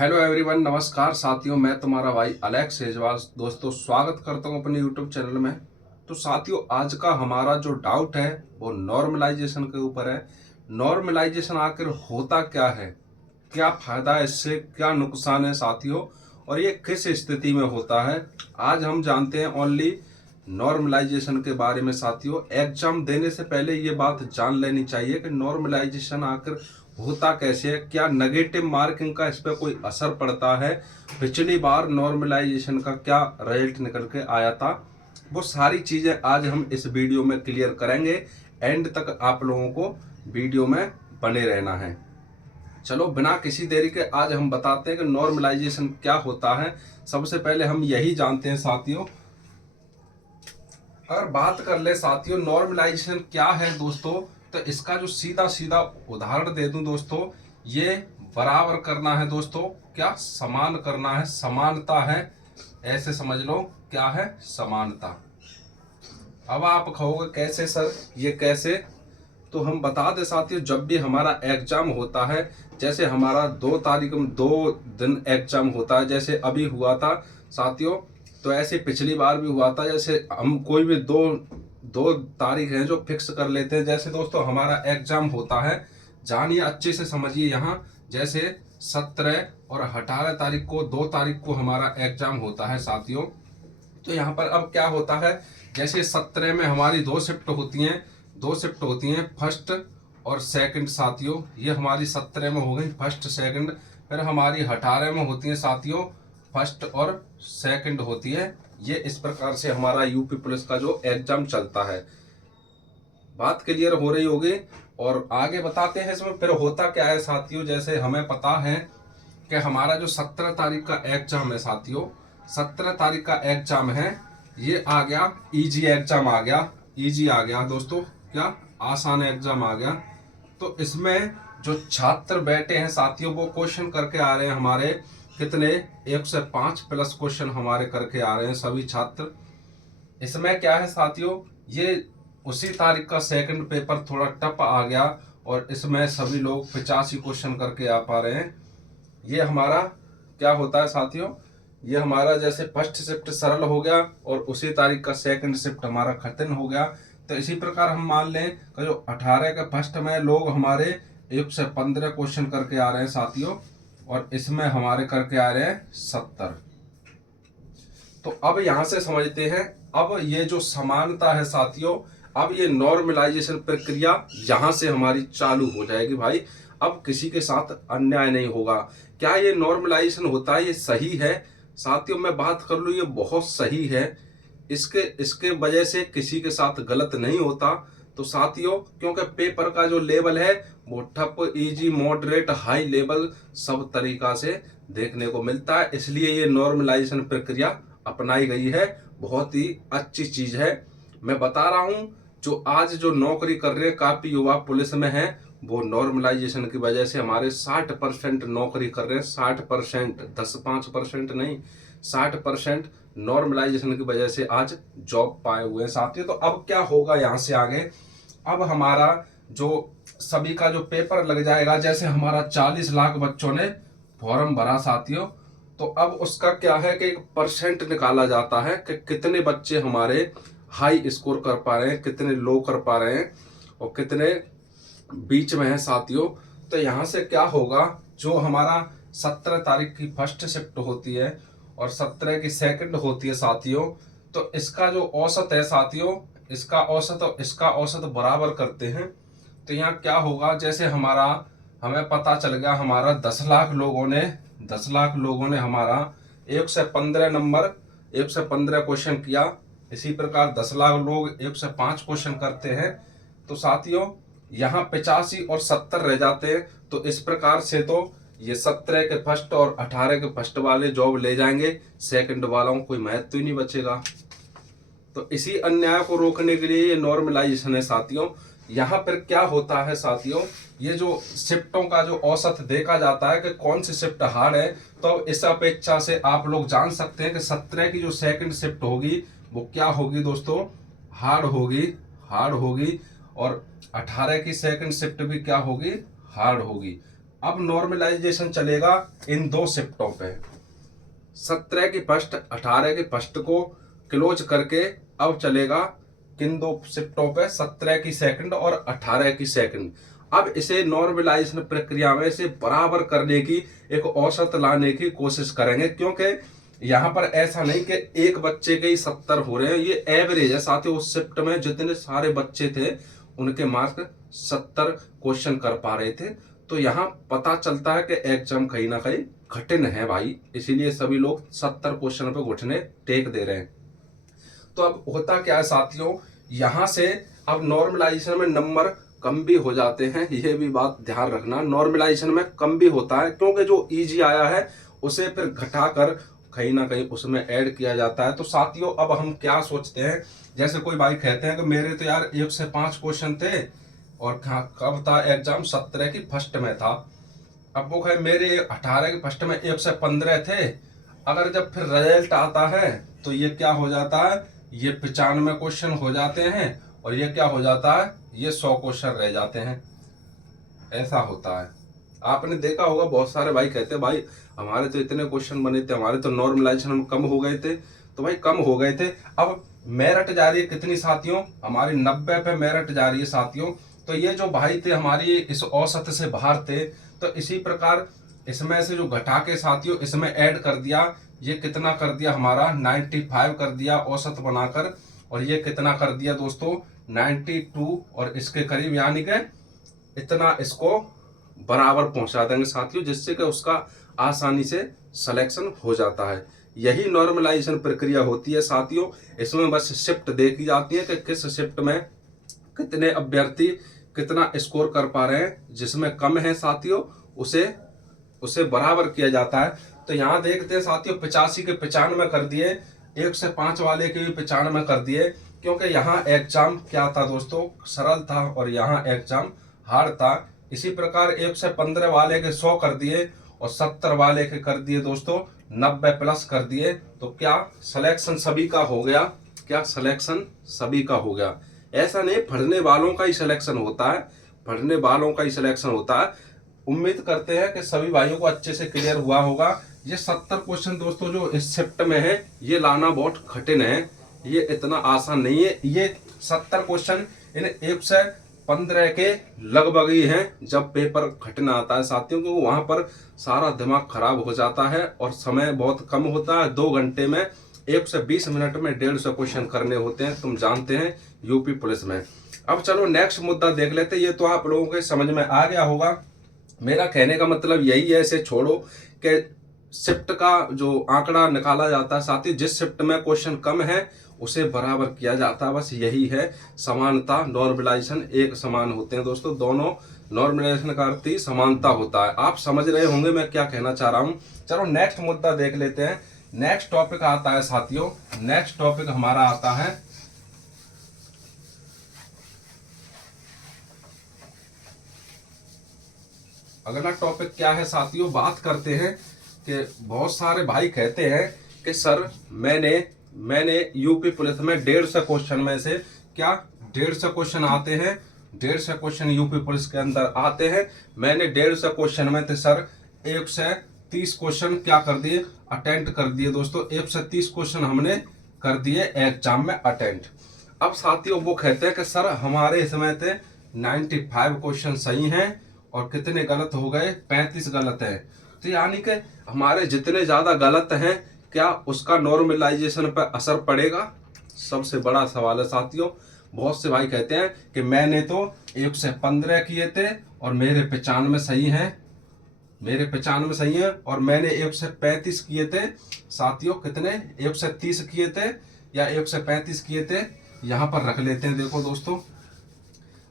Hello everyone, नमस्कार साथियों। मैं तुम्हारा भाई अलेक्स सेजवाल दोस्तों स्वागत करता हूं अपने यूट्यूब चैनल में। तो साथियों, आज का हमारा जो डाउट है वो नॉर्मलाइजेशन के ऊपर है। नॉर्मलाइजेशन आखिर होता क्या है, क्या फायदा है इससे, क्या नुकसान है साथियों, और ये किस स्थिति में होता है, आज हम जानते हैं ओनली नॉर्मलाइजेशन के बारे में। साथियों, एग्जाम देने से पहले ये बात जान लेनी चाहिए कि नॉर्मलाइजेशन आखिर होता कैसे है, क्या नेगेटिव मार्किंग का इस पर कोई असर पड़ता है, पिछली बार नॉर्मलाइजेशन का क्या रिजल्ट निकल के आया था, वो सारी चीजें आज हम इस वीडियो में क्लियर करेंगे। एंड तक आप लोगों को वीडियो में बने रहना है। चलो बिना किसी देरी के आज हम बताते हैं कि नॉर्मलाइजेशन क्या होता है। सबसे पहले हम यही जानते हैं साथियों, अगर बात कर ले साथियों नॉर्मलाइजेशन क्या है दोस्तों, तो इसका जो सीधा सीधा उदाहरण दे दूं दोस्तों, ये बराबर करना है दोस्तों, क्या समान करना है, समानता है, ऐसे समझ लो क्या है समानता। अब आप कहोगे कैसे सर, ये कैसे, तो हम बता दे साथियों, जब भी हमारा एग्जाम होता है, जैसे हमारा 2 तारीख में 2 दिन एग्जाम होता है, जैसे अभी हुआ था साथियों, तो ऐसे पिछली बार भी हुआ था। जैसे हम कोई भी दो दो तारीख है जो फिक्स कर लेते हैं। जैसे दोस्तों हमारा एग्जाम होता है, जानिए अच्छे से समझिए, यहाँ जैसे 17 और 18 तारीख को, 2 तारीख को हमारा एग्जाम होता है साथियों। तो यहाँ पर अब क्या होता है, जैसे 17 में हमारी 2 शिफ्ट होती हैं, फर्स्ट और सेकंड साथियों। ये हमारी 17 में हो गई फर्स्ट सेकंड। फिर हमारी 18 में होती है साथियों, फर्स्ट और सेकंड होती है। ये इस प्रकार से हमारा यूपी पुलिस का जो एग्जाम चलता है। बात क्लियर हो रही होगी। और आगे बताते हैं इसमें फिर होता क्या है साथियों। जैसे हमें पता है कि हमारा जो 17 तारीख का एग्जाम है साथियों, 17 तारीख का एग्जाम है, ये आ गया इजी एग्जाम, आ गया इजी, आ गया दोस्तों, क्या आसान एग्जाम आ गया। तो इसमें जो छात्र बैठे हैं साथियों, वो क्वेश्चन करके आ रहे हैं हमारे कितने, 105 प्लस क्वेश्चन हमारे करके आ रहे हैं सभी छात्र। इसमें क्या है साथियों, ये उसी तारीख का सेकंड पेपर थोड़ा टफ आ गया और इसमें सभी लोग 85 क्वेश्चन करके आ पा रहे हैं। ये हमारा क्या होता है साथियों, ये हमारा जैसे फर्स्ट शिफ्ट सरल हो गया और उसी तारीख का सेकंड शिफ्ट हमारा कठिन हो गया। तो इसी प्रकार हम मान लें कि जो 18 के फर्स्ट में लोग हमारे 1 से 15 क्वेश्चन करके आ रहे हैं साथियों, और इसमें हमारे करके आ रहे हैं 70। तो अब यहां से समझते हैं, अब ये जो समानता है साथियों, अब ये नॉर्मलाइजेशन प्रक्रिया यहां से हमारी चालू हो जाएगी भाई। अब किसी के साथ अन्याय नहीं होगा। क्या ये नॉर्मलाइजेशन होता है, ये सही है साथियों? मैं बात कर लूं, ये बहुत सही है। इसके इसके वजह से किसी के साथ गलत नहीं होता। तो साथियों, क्योंकि पेपर का जो लेवल है वो ठप, इजी, मॉडरेट, हाई लेवल सब तरीका से देखने को मिलता है, इसलिए ये नॉर्मलाइजेशन प्रक्रिया अपनाई गई है। बहुत ही अच्छी चीज है। मैं बता रहा हूं, जो आज जो नौकरी कर रहे हैं काफी युवा पुलिस में हैं, वो नॉर्मलाइजेशन की वजह से हमारे 60% नौकरी कर रहे हैं। 60%, 10-5% नहीं, 60% नॉर्मलाइजेशन की वजह से आज जॉब पाए हुए हैं साथियों। तो अब क्या होगा यहाँ से आगे, अब हमारा जो सभी का जो पेपर लग जाएगा, जैसे हमारा 40 लाख बच्चों ने फॉर्म भरा साथियों, तो अब उसका क्या है कि एक परसेंट निकाला जाता है कि कितने बच्चे हमारे हाई स्कोर कर पा रहे हैं, कितने लो कर पा रहे हैं और कितने बीच में है साथियों। तो यहाँ से क्या होगा, जो हमारा 17 तारीख की फर्स्ट शिफ्ट होती है और 17 की सेकंड होती है साथियों, तो इसका जो औसत है साथियों, इसका औसत और इसका औसत बराबर करते हैं। तो यहाँ क्या होगा, जैसे हमारा हमें पता चल गया हमारा 10 लाख लोगों ने हमारा 1 से 15 नंबर, 1 से 15 क्वेश्चन किया। इसी प्रकार 10 लाख लोग 1 से 5 क्वेश्चन करते हैं। तो साथियों यहाँ 85 और 70 रह जाते हैं। तो इस प्रकार से तो ये 17 के फर्स्ट और 18 के फर्स्ट वाले जॉब ले जाएंगे, सेकंड वालों को कोई महत्व ही नहीं बचेगा। तो इसी अन्याय को रोकने के लिए ये नॉर्मलाइजेशन है साथियों। यहाँ पर क्या होता है साथियों, ये जो शिफ्टों का जो औसत देखा जाता है कि कौन सी शिफ्ट हार्ड है, तो इस अपेक्षा से आप लोग जान सकते हैं कि 17 की जो सेकंड शिफ्ट होगी वो क्या होगी दोस्तों, हार्ड होगी, हार्ड होगी। और 18 की सेकंड शिफ्ट भी क्या होगी, हार्ड होगी। अब नॉर्मलाइजेशन चलेगा इन दो शिफ्टों पे। 17 की फर्स्ट 18 की फर्स्ट को क्लोज करके अब चलेगा किन दो शिफ्टों पे, 17 की सेकंड और 18 की सेकंड। अब इसे नॉर्मलाइजेशन प्रक्रिया में इसे बराबर करने की, एक औसत लाने की कोशिश करेंगे, क्योंकि यहाँ पर ऐसा नहीं कि एक बच्चे के ही 70 हो रहे हैं, ये एवरेज है साथियों। उस शिफ्ट में जितने सारे बच्चे थे उनके मार्क 70 क्वेश्चन कर पा रहे थे। तो यहाँ पता चलता है कि एग्जाम कहीं ना कहीं कठिन है भाई, इसीलिए सभी लोग 70 क्वेश्चन पे घुटने टेक दे रहे हैं। तो अब होता क्या है साथियों, यहां से अब नॉर्मलाइजेशन में नंबर कम भी हो जाते हैं, यह भी बात ध्यान रखना। नॉर्मलाइजेशन में कम भी होता है क्योंकि जो इजी आया है उसे फिर घटाकर कहीं ना कहीं उसमें ऐड किया जाता है। तो साथियों अब हम क्या सोचते हैं, जैसे कोई भाई कहते हैं कि मेरे तो यार 1 से 5 क्वेश्चन थे और कब था एग्जाम, 17 की फर्स्ट में था। अब वो कहे मेरे 18 की फर्स्ट में 1 से 15 थे। अगर जब फिर रिजल्ट आता है तो ये क्या हो जाता है, ये 95 क्वेश्चन हो जाते हैं और ये क्या हो जाता है, ये 100 क्वेश्चन रह जाते हैं। ऐसा होता है। आपने देखा होगा बहुत सारे भाई कहते हैं भाई हमारे तो इतने क्वेश्चन बने थे, हमारे तो नॉर्मलाइजेशन में कम हो गए थे। तो भाई कम हो गए थे, अब मेरिट जा रही है कितनी साथियों, हमारी 90 पे मेरिट जा रही है साथियों। तो ये जो भाई थे हमारी इस औसत से बाहर थे, तो इसी प्रकार इसमें से जो घटा के साथियों इसमें ऐड कर दिया, ये कितना कर दिया हमारा 95 कर दिया औसत बनाकर, और ये कितना कर दिया दोस्तों 92 और इसके करीब, यानी कि इतना इसको बराबर पहुंचा देंगे साथियों, जिससे कि उसका आसानी से सिलेक्शन हो जाता है। यही नॉर्मलाइजेशन प्रक्रिया होती है साथियों। इसमें बस शिफ्ट देखी जाती है कि किस शिफ्ट में कितने अभ्यर्थी कितना स्कोर कर पा रहे हैं, जिसमें कम है साथियों उसे बराबर किया जाता है। तो यहाँ देखते हैं साथियों 85 के 95 कर दिए, 1 से 5 वाले के भी 95 कर दिए, क्योंकि यहाँ एग्जाम क्या था दोस्तों, सरल था और यहाँ एग्जाम हार्ड था। इसी प्रकार 1 से 15 वाले के 100 कर दिए और 70 वाले के कर दिए दोस्तों 90 प्लस कर दिए। तो क्या सिलेक्शन सभी का हो गया, क्या सिलेक्शन सभी का हो गया। ऐसा नहीं पढ़ने वालों का ही सिलेक्शन होता है, पढ़ने वालों का ही सिलेक्शन होता है। उम्मीद करते हैं कि सभी भाइयों को अच्छे से क्लियर हुआ होगा। ये 70 क्वेश्चन दोस्तों जो इस शिफ्ट में है ये लाना बहुत कठिन है, ये इतना आसान नहीं है। ये 70 क्वेश्चन इन 1 से 15 के लगभग ही हैं। जब पेपर कठिन आता है साथियों को वहां पर सारा दिमाग खराब हो जाता है और समय बहुत कम होता है। 2 घंटे में 1 से 20 मिनट में 150 क्वेश्चन करने होते हैं, तुम जानते हैं यूपी पुलिस में। अब चलो नेक्स्ट मुद्दा देख लेते हैं। ये तो आप लोगों के समझ में आ गया होगा। मेरा कहने का मतलब यही है, इसे छोड़ो कि शिफ्ट का जो आंकड़ा निकाला जाता है साथ ही जिस शिफ्ट में क्वेश्चन कम है उसे बराबर किया जाता है, बस यही है समानता। नॉर्मलाइजेशन एक समान होते हैं दोस्तों, दोनों नॉर्मलाइजेशन का अर्थ ही समानता होता है। आप समझ रहे होंगे मैं क्या कहना चाह रहा हूं। चलो नेक्स्ट मुद्दा देख लेते हैं। नेक्स्ट टॉपिक आता है साथियों, नेक्स्ट टॉपिक हमारा आता है अगला टॉपिक क्या है साथियों, बात करते हैं कि बहुत सारे भाई कहते हैं कि सर मैंने यूपी पुलिस में 150 क्वेश्चन में से क्या 150 क्वेश्चन आते हैं, 150 क्वेश्चन यूपी पुलिस के अंदर आते हैं। मैंने 150 क्वेश्चन में थे सर 1 से 30 क्वेश्चन क्या कर दिए, अटेंड कर दिए दोस्तों। 1 से 30 क्वेश्चन हमने कर दिए एग्जाम में अटेंड। अब साथियों वो कहते हैं कि सर हमारे इसमें थे 95 क्वेश्चन सही हैं और कितने गलत हो गए, 35 गलत है। तो यानी कि हमारे जितने ज्यादा गलत हैं क्या उसका नॉर्मलाइजेशन पर असर पड़ेगा, सबसे बड़ा सवाल है साथियों। बहुत से भाई कहते हैं कि मैंने तो 1 से 15 किए थे और मेरे 95 सही हैं, मेरे 95 सही हैं, और मैंने 1 से 35 किए थे साथियों, कितने 1 से 30 किए थे या 1 से 35 किए थे, यहाँ पर रख लेते हैं। देखो दोस्तों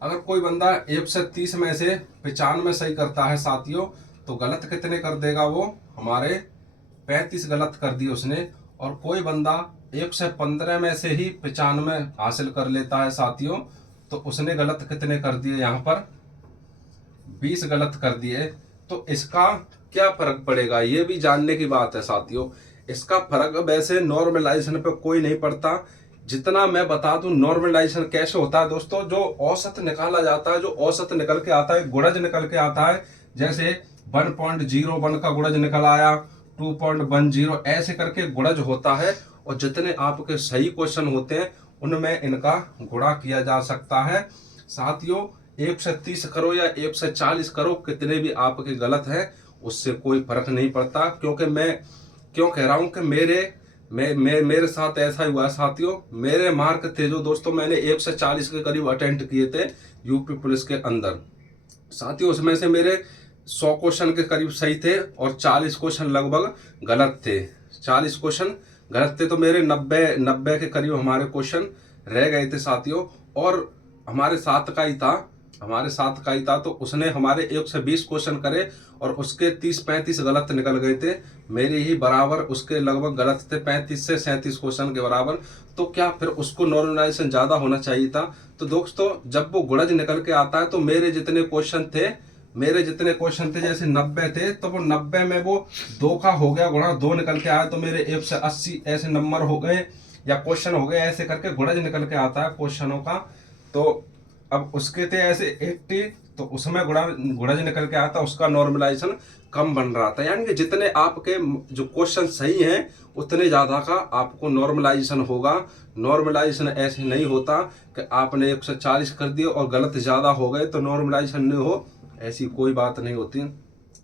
अगर कोई बंदा 1 से 30 में से 95 सही करता है साथियों, तो गलत कितने कर देगा वो, हमारे 35 गलत कर दिए उसने। और कोई बंदा 1 से 15 में से ही 95 हासिल कर लेता है साथियों, तो उसने गलत कितने कर दिए, यहाँ पर 20 गलत कर दिए। तो इसका क्या फर्क पड़ेगा, ये भी जानने की बात है साथियों। इसका फर्क वैसे नॉर्मलाइजेशन पे कोई नहीं पड़ता। जितना मैं बता दूं नॉर्मलाइजेशन कैसे होता है दोस्तों, जो औसत निकाला जाता है, जो औसत निकल के आता है, गुणज निकल के आता है। जैसे 1.01 का गुणज निकल आया, 2.10 ऐसे करके गुणज होता है। और जितने आपके सही क्वेश्चन होते हैं उनमें इनका गुणा किया जा सकता है। साथियों 1 से 30 करो या 1 से 40 करो, कितने भी आपके गलत हैं उससे कोई फर्क नहीं पड़ता। क्योंकि मैं क्यों कह रहा हूं कि मेरे साथ ऐसा ही हुआ साथियों। मेरे मार्क थे जो दोस्तों मैंने 1 से 40 के करीब अटेम्प्ट किए थे यूपी पुलिस के अंदर साथियों। उसमें से मेरे 100 क्वेश्चन के करीब सही थे और 40 क्वेश्चन लगभग गलत थे। 40 क्वेश्चन गलत थे तो मेरे 90 के करीब हमारे क्वेश्चन रह गए थे साथियों। और हमारे साथ का ही था तो उसने हमारे 1 से 20 क्वेश्चन करे और उसके 30-35 गलत निकल गए थे। मेरे ही बराबर उसके लगभग गलत थे, 35 से 37 क्वेश्चन के बराबर। तो क्या फिर उसको नॉर्मलाइजेशन ज्यादा होना चाहिए था। तो दोस्तों जब वो गुणज निकल के आता है तो मेरे जितने क्वेश्चन थे जैसे 90 थे तो वो 90 में वो 2 का हो गया गुणा, 2 निकल के आया तो मेरे 1 से 80 ऐसे नंबर हो गए या क्वेश्चन हो गए। ऐसे करके गुणज निकल के आता है क्वेश्चनों का। तो अब उसके थे ऐसे 80 तो उसमें गुणज निकल के आता, उसका नॉर्मलाइजेशन कम बन रहा था। यानी कि जितने आपके जो क्वेश्चन सही हैं उतने ज्यादा का आपको नॉर्मलाइजेशन होगा। नॉर्मलाइजेशन ऐसे नहीं होता कि आपने 140 कर दिए और गलत ज्यादा हो गए तो नॉर्मलाइजेशन नहीं हो, ऐसी कोई बात नहीं होती।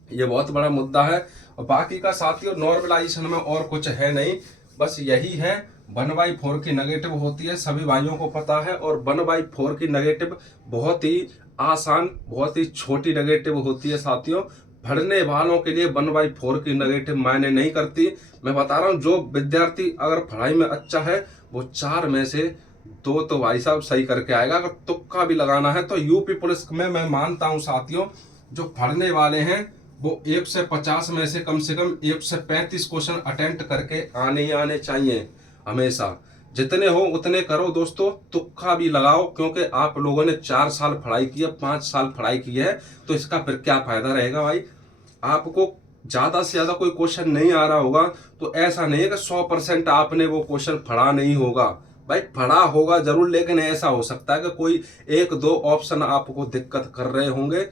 ये बहुत बड़ा मुद्दा है। और बाकी का साथियों नॉर्मलाइजेशन में और कुछ है नहीं, बस यही है 1/4 की नेगेटिव होती है, सभी भाइयों को पता है। और 1/4 की नेगेटिव बहुत ही आसान, बहुत ही छोटी नेगेटिव होती है साथियों। पढ़ने वालों के लिए 1/4 की नेगेटिव मायने नहीं करती। मैं बता रहा हूँ जो विद्यार्थी अगर पढ़ाई में अच्छा है वो 4 में से 2 तो भाई साहब सही करके आएगा। अगर तुक्का भी लगाना है तो यूपी पुलिस में मैं मानता हूँ साथियों जो पढ़ने वाले हैं वो 1 से 50 में से कम 1 से 35 क्वेश्चन अटेम्प्ट करके आने ही आने चाहिए हमेशा। जितने हो उतने करो दोस्तों, तुक्का भी लगाओ। क्योंकि आप लोगों ने 4 साल पढ़ाई की है, 5 साल पढ़ाई की है तो इसका फिर क्या फायदा रहेगा भाई। आपको ज्यादा से ज्यादा कोई क्वेश्चन नहीं आ रहा होगा तो ऐसा नहीं है कि 100% आपने वो क्वेश्चन पढ़ा नहीं होगा। भाई पढ़ा होगा जरूर, लेकिन ऐसा हो सकता है कि कोई 1-2 ऑप्शन आपको दिक्कत कर रहे होंगे।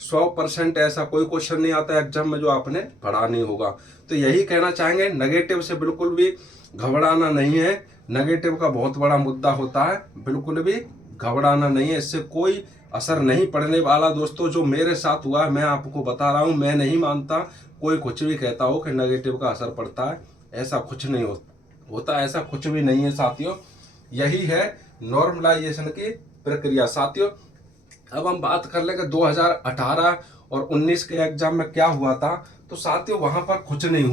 100% ऐसा कोई क्वेश्चन नहीं आता एग्जाम में जो आपने पढ़ा नहीं होगा। तो यही कहना चाहेंगे, नेगेटिव से बिल्कुल भी घबराना नहीं है। नेगेटिव का बहुत बड़ा मुद्दा होता है, बिल्कुल भी घबराना नहीं है, इससे कोई असर नहीं पड़ने वाला। दोस्तों जो मेरे साथ हुआ है मैं आपको बता रहा हूं, मैं नहीं मानता कोई कुछ भी कहता हो कि नेगेटिव का असर पड़ता है, ऐसा कुछ नहीं होता, ऐसा कुछ भी नहीं है साथियों। यही है नॉर्मलाइजेशन की प्रक्रिया साथियों। अब हम बात कर लेंगे 2018 और 19 के एग्जाम में क्या हुआ था। तो साथियों वहां पर कुछ नहीं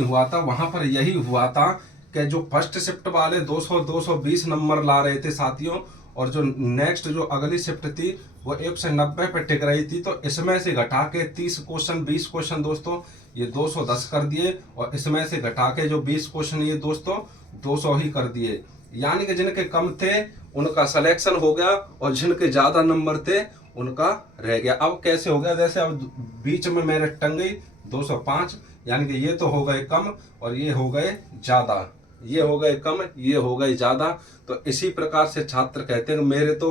हुआ था। वहां पर यही हुआ था कि जो फर्स्ट शिफ्ट वाले 200-220 नंबर ला रहे थे साथियों, और जो नेक्स्ट जो अगली शिफ्ट थी वो 1 से 90 पे टिक रही थी। तो इसमें से घटा के 30 क्वेश्चन 20 क्वेश्चन दोस्तों ये 210 कर दिए, और इसमें से घटा के जो 20 क्वेश्चन ये दोस्तों 200 ही कर दिए। यानी कि जिनके कम थे उनका सिलेक्शन हो गया और जिनके ज्यादा नंबर थे उनका रह गया। अब कैसे हो गया, जैसे अब बीच में मेरिट टंग गई 205, यानी कि ये तो हो गए कम और ये हो गए ज्यादा, ये हो गए कम ये हो गए ज्यादा। तो इसी प्रकार से छात्र कहते हैं मेरे तो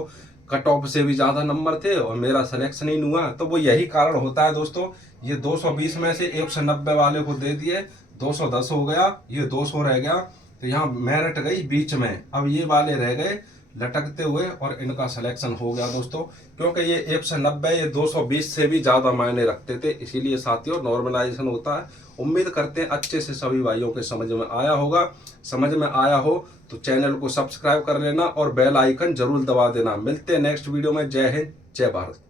कट ऑफ से भी ज्यादा नंबर थे और मेरा सिलेक्शन ही नहीं हुआ। तो वो यही कारण होता है दोस्तों। ये 220 में से 1 से 90 वाले को दे दिए, 210 हो गया, ये 200 रह गया, तो यहाँ मेरिट गई बीच में। अब ये वाले रह गए लटकते हुए और इनका सिलेक्शन हो गया दोस्तों। क्योंकि ये 1 से 90 ये 220 से भी ज्यादा मायने रखते थे, इसीलिए साथियों नॉर्मलाइजेशन होता है। उम्मीद करते हैं अच्छे से सभी भाइयों के समझ में आया होगा। समझ में आया हो तो चैनल को सब्सक्राइब कर लेना और बेल आइकन जरूर दबा देना। मिलते हैं नेक्स्ट वीडियो में। जय हिंद, जय भारत।